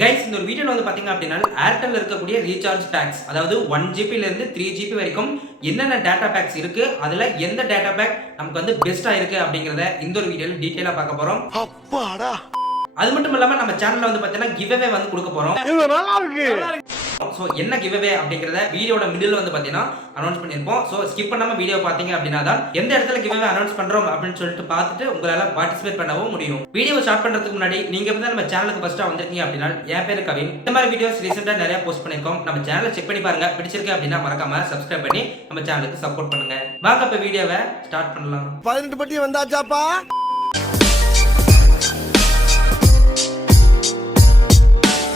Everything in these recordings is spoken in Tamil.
கைஸ் இந்த ஒரு வீடியோல வந்து பாத்தீங்க அப்படின்னா ஏர்டெல் இருக்கக்கூடிய ரீசார்ஜ் பேக்ஸ் அதாவது 1 GB ல இருந்து 3 GB வரைக்கும் என்னென்ன டேட்டா பேக்ஸ் இருக்கு அதுல எந்த டேட்டா பேக் நமக்கு வந்து பெஸ்டா இருக்கு அப்படிங்கறத இந்த ஒரு வீடியோல டீடைலா பார்க்க போறோம். அப்பாடா. அது மட்டும் இல்லாம நம்ம சேனல்ல வந்து பாத்தீங்கன்னா கிவ்அவே வந்து கொடுக்க போறோம். இது நல்லா இருக்கு. சோ என்ன கிவ்அவே அப்படிங்கறத வீடியோட மிடில் வந்து பாத்தீங்கன்னா அனௌன்ஸ் பண்ணிருப்போம். சோ ஸ்கிப் பண்ணாம வீடியோ பாத்தீங்க அப்படினா தான் எந்த இடத்துல கிவ்அவே அனௌன்ஸ் பண்றோம் அப்படினு சொல்லிட்டு பார்த்துட்டு உங்களால பார்ட்டிசிபேட் பண்ணவும் முடியும். வீடியோ ஸ்டார்ட் பண்றதுக்கு முன்னாடி நீங்க இப்ப நம்ம சேனலுக்கு ஃபர்ஸ்டா வந்திருக்கீங்க அப்படினா என் பேரு கவின். இந்த மாதிரி வீடியோஸ் ரீசன்ட்டா நிறைய போஸ்ட் பண்ணிருக்கோம். நம்ம சேனலை செக் பண்ணி பாருங்க. பிடிச்சிருக்கு அப்படினா மறக்காம சப்ஸ்கிரைப் பண்ணி நம்ம சேனலுக்கு சப்போர்ட் பண்ணுங்க. வாங்க இப்ப வீடியோவை ஸ்டார்ட் பண்ணலாம். 18 பட்டி வந்தாச்சாப்பா.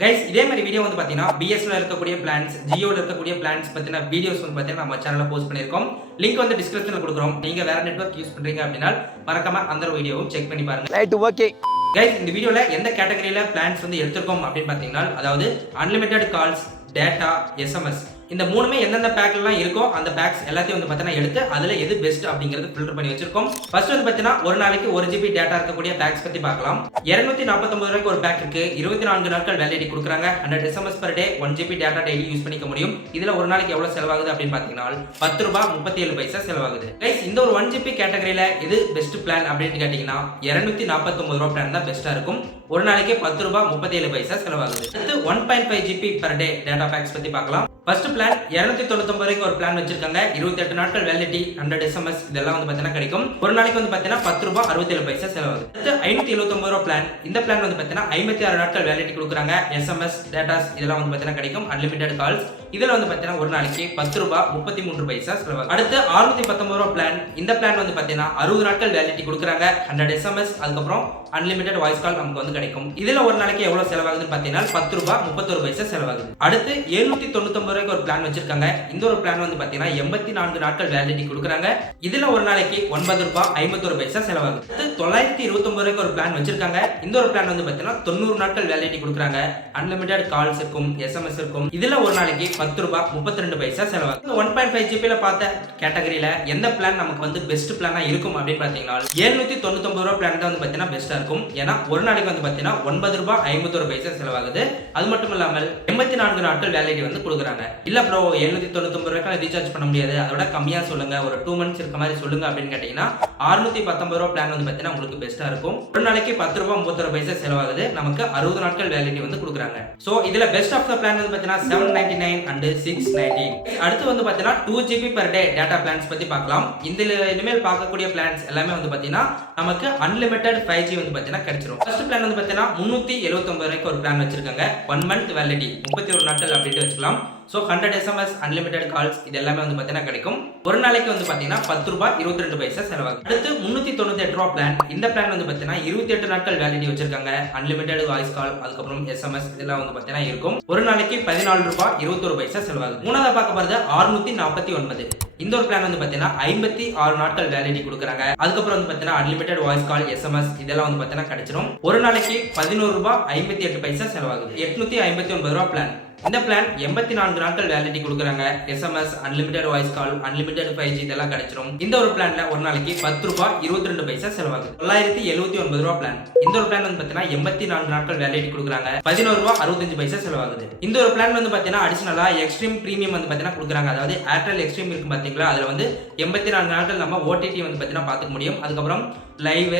கைஸ் இதே மாதிரி வீடியோ வந்து பாத்தீங்கன்னா BSNL இருக்கக்கூடிய பிளான்ஸ், ஜியோல இருக்கக்கூடிய பிளான்ஸ் பத்தின வீடியோஸ் வந்து பாத்தீங்கன்னா நம்ம சேனல்ல போஸ்ட் பண்ணிருக்கோம். லிங்க் வந்து டிஸ்கிரிப்ஷன்ல கொடுக்குறோம். நீங்க வேற நெட்வொர்க் யூஸ் பண்றீங்க அப்படினா மறக்காம அந்த வீடியோவும் செக் பண்ணி பாருங்க. Right, okay. கைஸ் இந்த வீடியோல எந்த கேட்டகரியில பிளான்ஸ் வந்து எடுத்துறோம் அப்படின்னு பாத்தீங்கன்னா அதாவது அன்லிமிட்டெட் கால்ஸ், டேட்டா, SMS இந்த மூணுமே எந்தெந்த பேக்லாம் இருக்கோ அந்த பேக்ஸ் எல்லாத்தையும் வந்து பார்த்தீங்கன்னா எடுத்து அதுல எது பெஸ்ட் அப்படிங்கறது ஃபில்டர் பண்ணி வச்சிருக்கோம். ஃபர்ஸ்ட் வந்து பார்த்தீங்கன்னா ஒரு நாளைக்கு 1 GB டேட்டா இருக்கக்கூடிய பேக்ஸ் பத்தி பார்க்கலாம். 249 ரூபாய்க்கு ஒரு பேக் இருக்கு. 24 நாட்கள் வேலிடிட்டி கொடுக்குறாங்க. 100 SMS per day 1 GB data daily use பண்ணிக்க முடியும். இதுல ஒரு நாளைக்கு எவ்வளவு செலவாகுது அப்படின்னு பாத்தீங்கன்னா 10 ரூபாய் 37 பைசா செலவாகுது. கைஸ் இந்த ஒரு 1 GB கேட்டகரியில எது பெஸ்ட் பிளான் அப்படின்னு கேட்டீங்கன்னா 249 ரூபாய் பிளான் தான் பெஸ்டா இருக்கும். ஒரு நாளைக்கு 10 ரூபாய் 37 பைசா செலவாகுது. அடுத்து 1.5 GB per day data packs பத்தி பார்க்கலாம். ஃபர்ஸ்ட் பிளான் 299 ரூபாய்க்கு ஒரு பிளான் வச்சிருக்காங்க. 28 நாட்கள் வேலிடிட்டி, 100 SMS இதெல்லாம் வந்து பாத்தீங்கன்னா கிடைக்கும். ஒரு நாளைக்கு வந்து பாத்தீங்கன்னா 10 ரூபாய் 67 பைசா செலவாகுது. அடுத்து 579 ரூபாய் பிளான். இந்த பிளான் வந்து பாத்தீங்கன்னா 56 நாட்கள் வேலிடிட்டி கொடுக்குறாங்க. SMS டேட்டாஸ் இதெல்லாம் வந்து பாத்தீங்கன்னா கிடைக்கும். அன்லிமிட்டெட் கால்ஸ் இதுல வந்து பாத்தீங்கன்னா ஒரு நாளைக்கு 10 ரூபாய் 33 பைசா செலவாகுது. அடுத்து 619 ரூபாய் பிளான். இந்த பிளான் வந்து பாத்தீங்கன்னா 60 நாட்கள் வேலிடிட்டி கொடுக்குறாங்க. 100 SMS அதுக்கப்புறம் அன்லிமிட்டெட் வாய்ஸ் கால் நமக்கு வந்து கிடைக்கும். இதுல ஒரு நாளைக்கு எவ்வளவு செலவாகுதுன்னு பாத்தீங்கன்னா 10 ரூபாய் 31 பைசா செலவாகுது. அடுத்து 799 ரூபாய்க்கு ஒரு பிளான் வச்சிருக்காங்க. இந்த ஒரு பிளான் வந்து பாத்தீங்கன்னா 84 நாட்கள் வேலிடிட்டி கொடுக்குறாங்க. இதுல ஒரு நாளைக்கு 9 ரூபாய் 51 பைசா செலவாகுது. அடுத்து 929 ரூபாய்க்கு ஒரு பிளான் வச்சிருக்காங்க. இந்த ஒரு பிளான் வந்து பாத்தீங்கன்னா 90 நாட்கள் வேலிடிட்டி கொடுக்குறாங்க. அன்லிமிட்டெட் கால்ஸ் இருக்கும், SMS இருக்கும். இதுல ஒரு நாளைக்கு 10 ரூபாய் 32 பைசா செலவாகுது. 1.5 GB ல பார்த்த கேட்டகரியில எந்த பிளான் நமக்கு வந்து பெஸ்ட் பிளானா இருக்கும் அப்படின்னு பாத்தீங்கன்னா 799 ரூபாய் பிளான் தான் வந்து பாத்தீங்கன்னா பெஸ்டா இருக்கும். ஏன்னா ஒரு நாளைக்கு வந்து பாத்தீங்கன்னா 9 ரூபாய் 51 பைசா செலவாகுது. அது மட்டும் இல்லாமல் 84 நாட்கள் வேலிடிட்டி வந்து கொடுக்குறாங்க. இல்ல ப்ரோ 799 ரூபாய்க்கு ரீசார்ஜ் பண்ண முடியாது, அதோட கம்மியா சொல்லுங்க, ஒரு 2 months இருக்க மாதிரி சொல்லுங்க அப்படின்னு கேட்டீங்கன்னா 619 ரூபாய் பிளான் வந்து பாத்தீங்கன்னா உங்களுக்கு பெஸ்டா இருக்கும். ஒரு நாளைக்கு 10 ரூபாய் 31 பைசா செலவாகுது. நமக்கு 60 நாட்கள் வேலிடிட்டி வந்து கொடுக்குறாங்க. சோ இதுல பெஸ்ட் ஆஃப் த பிளான் வந்து பாத்தீங்கன்னா 799 and 619. அடுத்து வந்து பாத்தீங்கன்னா 2 GB per day data plans பத்தி பார்க்கலாம். இதுல இனிமேல் பார்க்கக்கூடிய பிளான்ஸ் எல்லாமே வந்து பாத்தீங்கன்னா நமக்கு அன்லிமிட்டெட் 5G வந்து பாத்தீங்கன்னா கிடைச்சிரும். ஃபர்ஸ்ட் பிளான் வந்து பாத்தீங்கன்னா 379 ரூபாய்க்கு ஒரு பிளான் வச்சிருக்காங்க. 1 month வேலிடிட்டி 31 நாட்கள் அப்படிட்டு வச்சுக்கலாம். சோ 100 SMS அன்லிமிட்டெட் கால்ஸ் இது எல்லாமே வந்து பாத்தீங்கன்னா கிடைக்கும். ஒரு நாளைக்கு வந்து பாத்தீங்கன்னா 10 ரூபாய் 22 பைசா செலவாகும். அடுத்து 398 ரூபாய் பிளான். இந்த பிளான் வந்து பாத்தீங்கன்னா 28 நாட்கள் வேலிடிட்டி வச்சிருக்காங்க. அன்லிமிட்டெட் வாய்ஸ் கால் அதுக்கப்புறம் SMS இதெல்லாம் வந்து பாத்தீங்கன்னா இருக்கும். ஒரு நாளைக்கு 14 ரூபாய் 21 பைசா செலவாகுது. மூணாவதா பார்க்க போறது 649. இந்த ஒரு பிளான் வந்து பாத்தீங்கன்னா 56 நாட்கள் வேலிடிட்டி கொடுக்குறாங்க. அதுக்கப்புறம் வந்து பாத்தீங்கன்னா அன்லிமிட்டெட் வாய்ஸ் கால், SMS இதெல்லாம் வந்து பாத்தீங்கன்னா கிடைச்சிரும். ஒரு நாளைக்கு 11 ரூபாய் 58 பைசா செலவாகுது. 859 ரூபாய் பிளான். இந்த பிளான் 84 நாட்கள் வேலிடிட்டி கொடுக்குறாங்க. SMS unlimited voice call, unlimited 5G இதெல்லாம் கிடைச்சிரும். இந்த ஒரு பிளான்ல ஒரு நாளைக்கு 10 ரூபாய் 22 பைசா செலவாகுது. 979 ரூபாய் பிளான். இந்த ஒரு பிளான் வந்து பாத்தீங்கன்னா 84 நாட்கள் வேலிடிட்டி கொடுக்குறாங்க. 11 ரூபாய் 65 பைசா செலவாகுது. இந்த ஒரு பிளான் வந்து பாத்தீங்கன்னா அடிஷனலா எக்ஸ்ட்ரீம் பிரீமியம் வந்து பாத்தீங்கன்னா கொடுக்குறாங்க. அதாவது ஏர்டெல் எக்ஸ்ட்ரீம் இருக்கு பாத்தீங்களா, அதுல வந்து 84 நாட்கள் நம்ம OTT வந்து பாத்தீங்கன்னா பாத்துக்க முடியும். அதுக்கப்புறம் லைவ்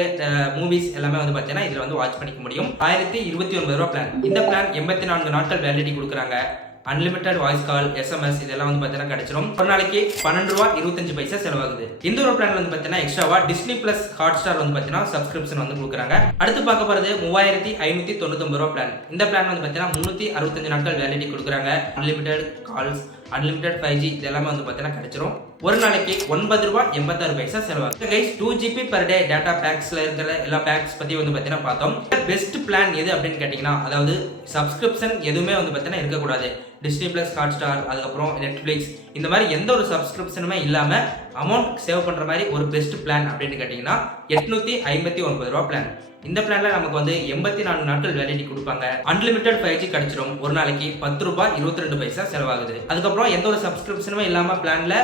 மூவிஸ் எல்லாமே வந்து பாத்தீங்கன்னா இதுல வந்து வாட்ச் பண்ணிக்க முடியும். 1029 ரூபாய் பிளான். இந்த பிளான் 84 நாட்கள் வேலிடிட்டி கொடுக்குறாங்க. அன்லிமிட்டெட் வாய்ஸ் கால், SMS இதெல்லாம் வந்து பாத்தீங்கன்னா கிடைச்சிரும். ஒரு நாளைக்கு 12 ரூபாய் 25 பைசா செலவாகுது. இந்த ஒரு பிளான் வந்து பாத்தீங்கன்னா எக்ஸ்ட்ராவா Disney+ Hotstar வந்து பாத்தீங்கன்னா சப்ஸ்கிரிப்ஷன் வந்து கொடுக்குறாங்க. அடுத்து பார்க்க போறது 3599 ரூபாய் பிளான். இந்த பிளான் வந்து பாத்தீங்கன்னா 365 நாட்கள் வேலிடிட்டி கொடுக்குறாங்க. அன்லிமிட்டெட் கால்ஸ், அன்லிமிட்டெட் 5G இதெல்லாம் வந்து பாத்தீங்கன்னா கிடைச்சிரும். ஒரு நாளைக்கு 9 ரூபாய் 86 பைசா செலவாகுது. Guys 2 GB per day data பேக்ஸ்ல இருக்கிற எல்லா பேக்ஸ் பத்தி வந்து பாத்தீங்கன்னா பார்த்தோம். பெஸ்ட் பிளான் எது அப்படின்னு கேட்டீங்கன்னா அதாவது சப்ஸ்கிரிப்ஷன் எதுவுமே வந்து பாத்தீங்கன்னா இருக்க கூடாது. Disney+ Hotstar அதுக்கப்புறம் Netflix இந்த மாதிரி எந்த ஒரு சப்ஸ்கிரிப்ஷனுமே இல்லாம அமௌண்ட் சேவ் பண்ற மாதிரி ஒரு பெஸ்ட் பிளான் அப்படின்னு கேட்டீங்கன்னா 859 ரூபாய் பிளான். இந்த பிளான்ல நமக்கு வந்து 84 நாட்கள் வேலிடிட்டி கொடுப்பாங்க. அன்லிமிட்டெட் 5G கிடைச்சிரும். ஒரு நாளைக்கு 10 ரூபாய் 22 பைசா செலவாகுது. அதுக்கப்புறம் எந்த ஒரு சப்ஸ்கிரிப்ஷனுமே இல்லாம பிளான்ல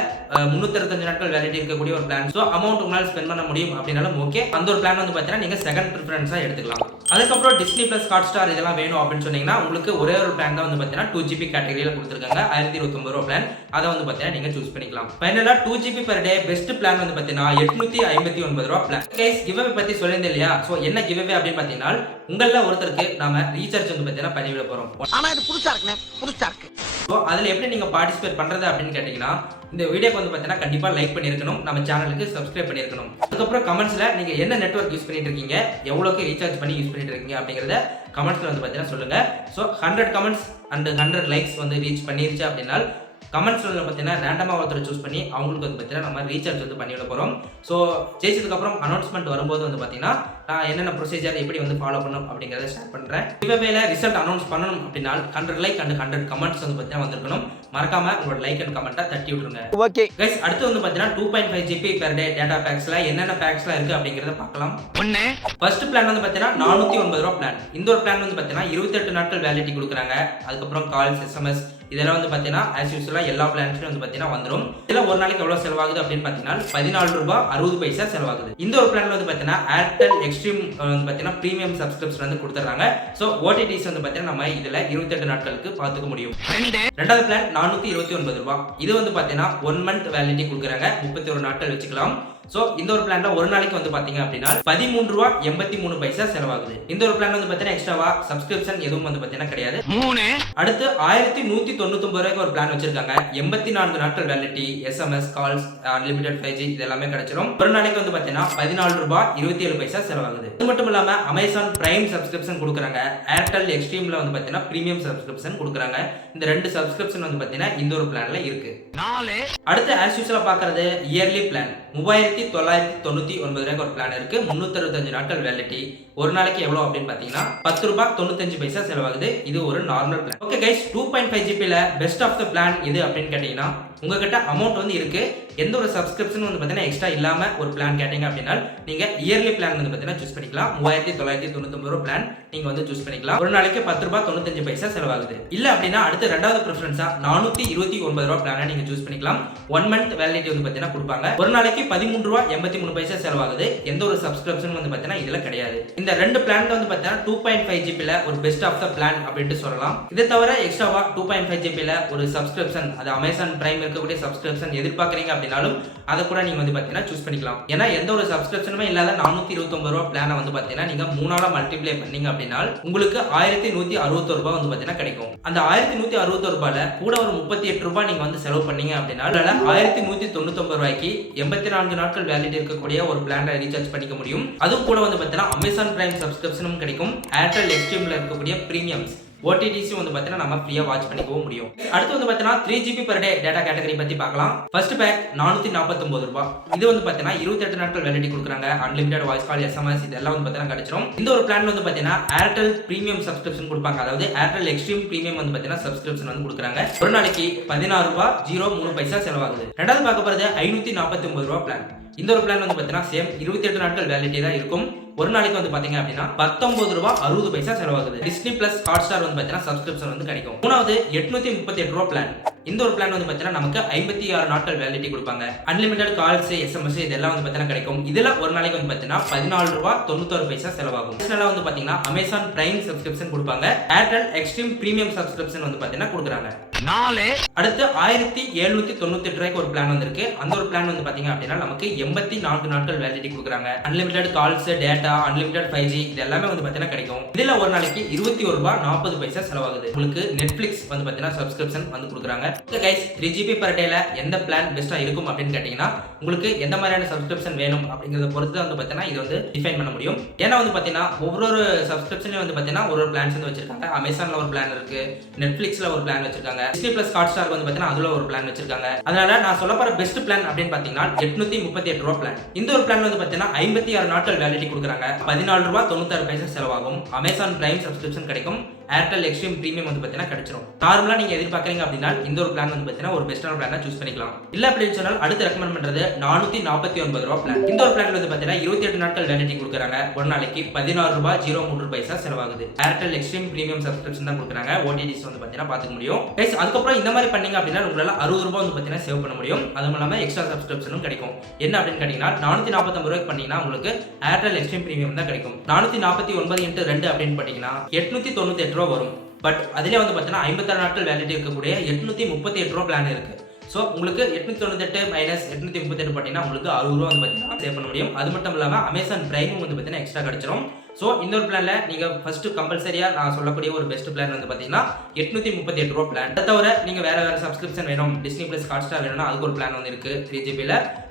365 நாட்கள் வேலிடிட்டி இருக்கக்கூடிய ஒரு பிளான். ஸோ அமௌண்ட் உங்களால் ஸ்பெண்ட் பண்ண முடியும் அப்படின்னாலும் ஓகே, அந்த ஒரு பிளான் வந்து பார்த்தீங்கன்னா நீங்கள் செகண்ட் ப்ரிஃபரன்ஸாக எடுத்துக்கலாம். அதுக்கப்புறம் டிஸ்னி பிளஸ் ஹாட் ஸ்டார் இதெல்லாம் வேணும் அப்படின்னு சொன்னீங்கன்னா உங்களுக்கு ஒரே ஒரு பிளான் தான் வந்து பார்த்தீங்கன்னா 2GB கேட்டகரியில் கொடுத்துருக்காங்க. 1029 ரூபா பிளான். அதை வந்து பார்த்தீங்கன்னா நீங்கள் சூஸ் பண்ணிக்கலாம். ஃபைனலாக 2GB per day best plan வந்து பார்த்தீங்கன்னா 859 ரூபா பிளான். கைஸ் கிவ்அவே பற்றி சொல்லியிருந்தேன் இல்லையா? ஸோ என்ன கிவ்அவே அப்படின்னு பார்த்தீங்கன்னா உங்களில் ஒருத்தருக்கு நாம ரீசார்ஜ் வந்து பார்த்தீங்கன்னா பண்ணிவிட போகிறோம். ஆனா இது புதுசா இருக்கு. ஸோ அதில் எப்படி நீங்கள் பார்ட்டிசிபேட் பண்ணுறது அப்படின்னு கேட்டிங்கன்னா இந்த வீடியோக்கு வந்து பார்த்தீங்கன்னா கண்டிப்பாக லைக் பண்ணியிருக்கணும், நம்ம சேனலுக்கு சப்ஸ்கிரைப் பண்ணியிருக்கணும். அதுக்கப்புறம் கமெண்ட்ஸில் நீங்கள் என்ன நெட்வொர்க் யூஸ் பண்ணிட்டு இருக்கீங்க, எவ்வளோக்கு ரீசார்ஜ் பண்ணி யூஸ் பண்ணிட்டு இருக்கீங்க அப்படிங்கிறத கமெண்ட்ஸில் வந்து பார்த்தீங்கன்னா சொல்லுங்கள். ஸோ 100 கமெண்ட்ஸ் அண்ட் 100 லைக்ஸ் வந்து ரீச் பண்ணிருச்சு அப்படின்னா கமெண்ட்ஸில் பார்த்தீங்கன்னா ரேண்டமாக ஒருத்தர் சூஸ் பண்ணி அவங்களுக்கு வந்து பார்த்தீங்கன்னா நம்ம ரீசார்ஜ் வந்து பண்ணிவிட போகிறோம். ஸோ ஜெயிச்சதுக்கப்புறம் அனௌன்ஸ்மெண்ட் வரும்போது வந்து பார்த்தீங்கன்னா நான் என்னென்ன ப்ரொசீஜர் எப்படி வந்து ஃபாலோ பண்ணணும் அப்படிங்கிறத ஸ்டார்ட் பண்ணுறேன். கிவ்அவேல ரிசல்ட் அனௌன்ஸ் பண்ணணும் அப்படின்னா 100 லைக் அண்ட் 100 கமெண்ட்ஸ் வந்து பார்த்தீங்கன்னா வந்திருக்கணும். மறக்காம உங்களோட லைக் அண்ட் கமெண்ட்டை தட்டி விட்டுருங்க. ஓகே கைஸ், அடுத்து வந்து பார்த்தீங்கன்னா 2.5GB பெர் டே டேட்டா பேக்ஸ்ல என்னென்ன பேக்ஸ்லாம் இருக்கு அப்படிங்கிறத பார்க்கலாம். ஃபர்ஸ்ட் பிளான் வந்து பார்த்தீங்கன்னா 409 ரூபா பிளான். இந்த ஒரு பிளான் வந்து பார்த்தீங்கன்னா 28 நாட்கள் வேலிடிட்டி கொடுக்குறாங்க. அதுக்கப்புறம் கால்ஸ், SMS இதெல்லாம் வந்து பார்த்தீங்கன்னா ஆஸ் யூஸ்வலாக எல்லா பிளான்ஸ்லையும் வந்து பார்த்தீங்கன்னா வந்துடும். இதில் ஒரு நாளைக்கு எவ்வளோ செலவாகுது அப்படின்னு பார்த்தீங்கன்னா 14 ரூபாய் 60 பைசா செலவாகுது. இந்த ஒரு பிளான் வந்து பார்த்தீங்கன்னா ஏர்டெல் எக்ஸ்ட்ரீம் வந்து பார்த்தீங்கன்னா ப்ரீமியம் சப்ஸ்கிரிப்ஷன் வந்து கொடுத்துறாங்க. ஸோ ஓடிடிஸ் வந்து பார்த்தீங்கன்னா நம்ம இதில் 28 நாட்களுக்கு பார்த்துக்க முடியும். ரெண்டாவது பிளான் 429 ரூபாய். இது வந்து பார்த்தீங்கன்னா 1 மந்த் வேலிடிட்டி கொடுக்குறாங்க. 31 நாட்கள் வச்சுக்கலாம். ஸோ இந்த ஒரு பிளான்ல ஒரு நாளைக்கு வந்து பாத்தீங்க அப்படின்னா 13 ரூபா 83 பைசா செலவாகுது. இந்த ஒரு பிளான் வந்து பாத்தீங்கன்னா எக்ஸ்ட்ராவா சப்ஸ்கிரிப்ஷன் எதுவும் வந்து பாத்தீங்கன்னா கிடையாது. அடுத்து 1199 ரூபாய்க்கு ஒரு பிளான் வச்சிருக்காங்க. 84 நாட்கள் validity, SMS calls, unlimited 5G இது எல்லாமே கிடைச்சிடும். ஒரு நாளைக்கு வந்து பாத்தீங்கன்னா 14 ரூபாய் 27 பைசா செலவாகுது. இது மட்டும் இல்லாம அமேசான் பிரைம் சப்ஸ்கிரிப்ஷன் கொடுக்குறாங்க. ஏர்டெல் எக்ஸ்ட்ரீம்ல வந்து பாத்தீங்கன்னா பிரீமியம் சப்ஸ்கிரிப்ஷன் கொடுக்குறாங்க. இந்த ரெண்டு சப்ஸ்கிரிப்ஷன் வந்து பாத்தீங்கன்னா இந்த ஒரு பிளான்ல இருக்கு. அடுத்து ஆஸ் யூசுவலா பாக்குறது இயர்லி பிளான். 3999 ரூபாய்க்கு ஒரு பிளான் இருக்கு. 365 நாட்கள் வேலிடிட்டி. ஒரு நாளைக்கு எவ்வளவு அப்படின்னு பாத்தீங்கன்னா 10 ரூபாய் 95 பைசா செலவாகுது. இது ஒரு normal plan. Okay guys, 2.5GB ல பெஸ்ட் ஆஃப் த பிளான் எது அப்படின்னு கேட்டீங்கன்னா உங்ககிட்ட அமௌண்ட் வந்து இருக்கு, எந்த ஒரு சப்ஸ்கிரிப்ஷன் வந்து பாத்தீங்கன்னா எக்ஸ்ட்ரா இல்லாம ஒரு பிளான் கேட்டீங்க அப்படின்னா நீங்க இயர்லி பிளான் வந்து பாத்தீங்கன்னா சூஸ் பண்ணிக்கலாம். 3999 ரூபாய் பிளான் நீங்க வந்து சூஸ் பண்ணிக்கலாம். ஒரு நாளைக்கு 10 ரூபாய் 95 பைசா செலவாகுது. இல்ல அப்படின்னா அடுத்து ரெண்டாவது ப்ரிஃபரன்ஸா 429 ரூபாய் பிளானை நீங்க சூஸ் பண்ணிக்கலாம். 1 மந்த் வேலிடிட்டி வந்து பாத்தீங்கன்னா கொடுப்பாங்க. ஒரு நாளைக்கு 13 ரூபாய் 83 பைசா செலவாகுது. எந்த ஒரு சப்ஸ்கிரிப்ஷன் வந்து பாத்தீங்கன்னா இதுல கிடையாது. இந்த ரெண்டு பிளான்ல வந்து பாத்தீங்கன்னா 2.5GB ல ஒரு பெஸ்ட் ஆஃப் த பிளான் அப்படினு சொல்லலாம். இதை தவிர எக்ஸ்ட்ராவா 2.5GB ல ஒரு சப்ஸ்கிரிப்ஷன், அது அமேசான் பிரைம் இருக்கக்கூடிய சப்ஸ்கிரிப்ஷன் எதிர்பார்க்கறீங்க அப்படினாலும் அதை கூட நீங்க வந்து பாத்தீங்கன்னா சூஸ் பண்ணிக்கலாம். ஏன்னா எந்த ஒரு சப்ஸ்கிரிப்ஷனுமே இல்லாத 429 ரூபாய் பிளானை வந்து பாத்தீங்கன்னா நீங்க 3ஆல மல்டிப்ளை பண்ணீங்க அப்படின்னா உங்களுக்கு 1161 ரூபாய் வந்து பாத்தீங்கன்னா கிடைக்கும். அந்த 1161 ரூபாயில கூட ஒரு 38 ரூபாய் நீங்க வந்து செலவு பண்ணீங்க அப்படின்னா 1199 ரூபாய்க்கு 84 நாட்கள் வேலிடிட்டி இருக்கக்கூடிய ஒரு பிளானை ரீசார்ஜ் பண்ணிக்க முடியும். அதுவும் கூட வந்து பாத்தீங்கன்னா அமேசான் பிரைம் சப்ஸ்கிரிப்ஷனும் கிடைக்கும். ஏர்டெல் எக்ஸ்ட்ரீம்ல இருக்கக்கூடிய பிரீமியம்ஸ் OTTC வந்து பாத்தீங்கன்னா நம்ம ஃப்ரீயா வாட்ச் பண்ணிக்கவும் முடியும். அடுத்து வந்து பாத்தீங்கன்னா 3GB per day data category பத்தி பார்க்கலாம். ஃபர்ஸ்ட் பேக் 449 ரூபாய். இது வந்து பாத்தீங்கன்னா 28 நாட்கள் வேலிடிட்டி கொடுக்குறாங்க. அன்லிமிட்டட் வாய்ஸ் கால், SMS இதெல்லாம் வந்து பாத்தீங்கன்னா கிடைச்சிரும். இந்த ஒரு பிளான்ல வந்து பாத்தீங்கன்னா ஏர்டெல் பிரீமியம் சப்ஸ்கிரிப்ஷன் கொடுப்பாங்க. அதாவது ஏர்டெல் எக்ஸ்ட்ரீம் பிரீமியம் வந்து பாத்தீங்கன்னா சப்ஸ்கிரிப்ஷன் வந்து கொடுக்குறாங்க. ஒரு நாளைக்கு 16 ரூபாய் 03 பைசா செலவாகுது. ரெண்டாவது பார்க்க போறது 549 ரூபாய் பிளான். இந்த ஒரு பிளான் வந்து பாத்தீங்கன்னா சேம் 28 நாட்கள் வேலிடிட்டி தான் இருக்கும். ஒரு நாளைக்கு வந்து பாத்தீங்க அப்படின்னா 19 ரூபாய் 60 பைசா செலவாகுது. டிஸ்னி பிளஸ் ஹாட் ஸ்டார் வந்து பாத்தீங்கன்னா சப்ஸ்கிரிப்ஷன் வந்து கிடைக்கும். மூணாவது 838 ரூபாய் பிளான். இந்த ஒரு பிளான் வந்து பாத்தீங்கன்னா நமக்கு 56 நாட்கள் வேலிடிட்டி கொடுப்பாங்க. அன்லிமிட்டட் கால்ஸ், SMS இதெல்லாம் வந்து பாத்தீங்கன்னா கிடைக்கும். இதுல ஒரு நாளைக்கு வந்து பாத்தீங்கன்னா 14 ரூபாய் 91 பைசா செலவாகும். இதனால வந்து பாத்தீங்கன்னா அமேசான் பிரைம் சப்ஸ்கிரிப்ஷன் கொடுப்பாங்க. ஏர்டெல் எக்ஸ்ட்ரீம் பிரீமியம் சப்ஸ்கிரிப்ஷன் வந்து பாத்தீங்கன்னா கொடுக்குறாங்க. அடுத்து 1798 ரூபாய்க்கு ஒரு பிளான் வந்திருக்கு. அந்த ஒரு பிளான் வந்து பாத்தீங்க அப்படின்னா நமக்கு 84 நாட்கள் வேலிடிட்டி கொடுக்குறாங்க. Unlimited calls, data, unlimited 5G இது எல்லாமே வந்து பாத்தீங்கன்னா கிடைக்கும். இதுல ஒரு நாளைக்கு 21 ரூபாய் 40 பைசா செலவாகுது. உங்களுக்கு நெட்ஃபிளிக்ஸ் வந்து பாத்தீங்கன்னா சப்ஸ்கிரிப்ஷன் வந்து கொடுக்குறாங்க. கைஸ், 3GB per day ல எந்த பிளான் பெஸ்டா இருக்கும் அப்படின்னு கேட்டீங்கன்னா உங்களுக்கு எந்த மாதிரியான சப்ஸ்கிரிப்ஷன் வேணும் அப்படிங்கறத பொறுத்து வந்து பாத்தீங்கன்னா இது வந்து டிஃபைன் பண்ண முடியும். ஏன்னா வந்து பாத்தீங்கன்னா ஒவ்வொரு சப்ஸ்கிரிப்ஷன்லயும் வந்து பாத்தீங்கன்னா ஒரு பிளான்ஸ் வந்து வச்சிருக்காங்க. அமேசான்ல ஒரு பிளான் இருக்கு, நெட்ஃபிளிக்ஸ்ல ஒரு பிளான் வச்சிருக்காங்க, டிஸ்னி பிளஸ் ஹாட் ஸ்டார் வந்து பாத்தீங்கன்னா அதுல ஒரு பிளான் வச்சிருக்காங்க. அதனால நான் சொல்ல போற பெஸ்ட் பிளான் அப்படின்னு பாத்தீங்கன்னா 838 ரூபாய் பிளான். இந்த ஒரு பிளான் வந்து பாத்தீங்கன்னா 56 நாட்கள் வேலிடிட்டி கொடுக்குறாங்க. 14 ரூபாய் 96 பைசா செலவாகும். அமேசான் பிரைம் சப்ஸ்கிரிப்ஷன் கிடைக்கும். ஏர்டெல் எக்ஸ்ட்ரீம் பிரீமியம் வந்து பார்த்தீங்கன்னா கிடைச்சிரும். நார்மலா நீங்க எதிர்பார்க்கறீங்க அப்படின்னா இந்த ஒரு பிளான் வந்து பார்த்தீங்கன்னா ஒரு பெஸ்டான பிளானா சூஸ் பண்ணிக்கலாம். இல்ல அப்படின்னு சொன்னால் அடுத்து ரெக்கமெண்ட் பண்றது 449 ரூபாய் பிளான். இந்த ஒரு பிளான் வந்து பார்த்தீங்கன்னா 28 நாட்கள் வேலிடிட்டி கொடுக்குறாங்க. ஒரு நாளைக்கு 16 ரூபாய் 03 பைசா செலவாகுது. ஏர்டெல் எக்ஸ்ட்ரீம் பிரீமியம் சப்ஸ்கிரிப்ஷன் தான் கொடுக்குறாங்க. ஓடிடிஸ் வந்து பார்த்தீங்கன்னா பார்த்துக்க முடியும். கைஸ் அதுக்கப்புறம் இந்த மாதிரி பண்ணீங்க அப்படின்னா உங்களால 60 ரூபாய் வந்து பார்த்தீங்கன்னா சேவ் பண்ண முடியும். அதுவும் இல்லாம எக்ஸ்ட்ரா சப்ஸ்கிரிப்ஷனும் கிடைக்கும். என்ன அப்படின்னு கேட்டீங்கன்னா 449 ரூபாய்க்கு பண்ணீங்கன்னா உங்களுக்கு ஏர்டெல் எக்ஸ்ட்ரீம் பிரீமியம் தான் கிடைக்கும். 449 × 2 அப்படின்னு பார்த்தீங்கன்னா 898 ரூபாய் வரும். பட் அதிலே வந்து பார்த்தீங்கன்னா 56 நாட்கள் வேலிடிட்டி இருக்கக்கூடிய 838 ரூபாய் பிளான் இருக்கு. ஸோ உங்களுக்கு 898 மைனஸ் 838 பார்த்தீங்கன்னா உங்களுக்கு 60 ரூபா வந்து பார்த்தீங்கன்னா சேவ் பண்ண முடியும். அது மட்டும் இல்லாமல் அமேசான் பிரைமும் வந்து பார்த்தீங்கன்னா எக்ஸ்ட்ரா கிடைச்சிரும். ஸோ இந்த ஒரு பிளான்ல நீங்க ஃபர்ஸ்ட் கம்பல்சரியா நான் சொல்லக்கூடிய ஒரு பெஸ்ட் பிளான் வந்து பார்த்தீங்கன்னா 838 ரூபா பிளான். அதை தவிர நீங்க வேற சப்ஸ்கிரிப்ஷன் வேணும், டிஸ்னி பிளஸ் ஹாட்ஸ்டார் வேணும்னா அதுக்கு ஒரு பிளான் வந்து இருக்கு. 3GB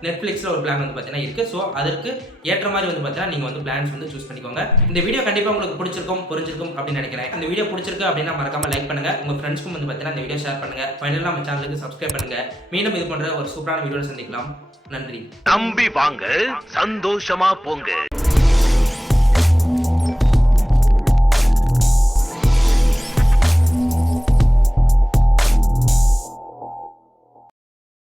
நெட்ஃபிளிக்ஸ்ல ஒரு பிளான் வந்து பார்த்தீங்கன்னா இருக்கு. ஸோ அதற்கு ஏற்ற மாதிரி வந்து பார்த்தீங்கன்னா நீங்க வந்து பிளான்ஸ் வந்து சூஸ் பண்ணிக்கோங்க. இந்த வீடியோ கண்டிப்பா உங்களுக்கு பிடிச்சிருக்கும் புரிஞ்சிருக்கும் அப்படின்னு நினைக்கிறேன். இந்த வீடியோ பிடிச்சிருக்கு அப்படின்னா மறக்காம லைக் பண்ணுங்க, உங்க ஃப்ரெண்ட்ஸ்க்கும் வந்து பார்த்தீங்கன்னா இந்த வீடியோ ஷேர் பண்ணுங்க. ஃபைனலா நம்ம சேனலுக்கு சப்ஸ்கிரைப் பண்ணுங்க. மீண்டும் இது போன்ற ஒரு சூப்பரான வீடியோல சந்திக்கலாம். நன்றி. நம்பி வாங்க, சந்தோஷமா போங்க.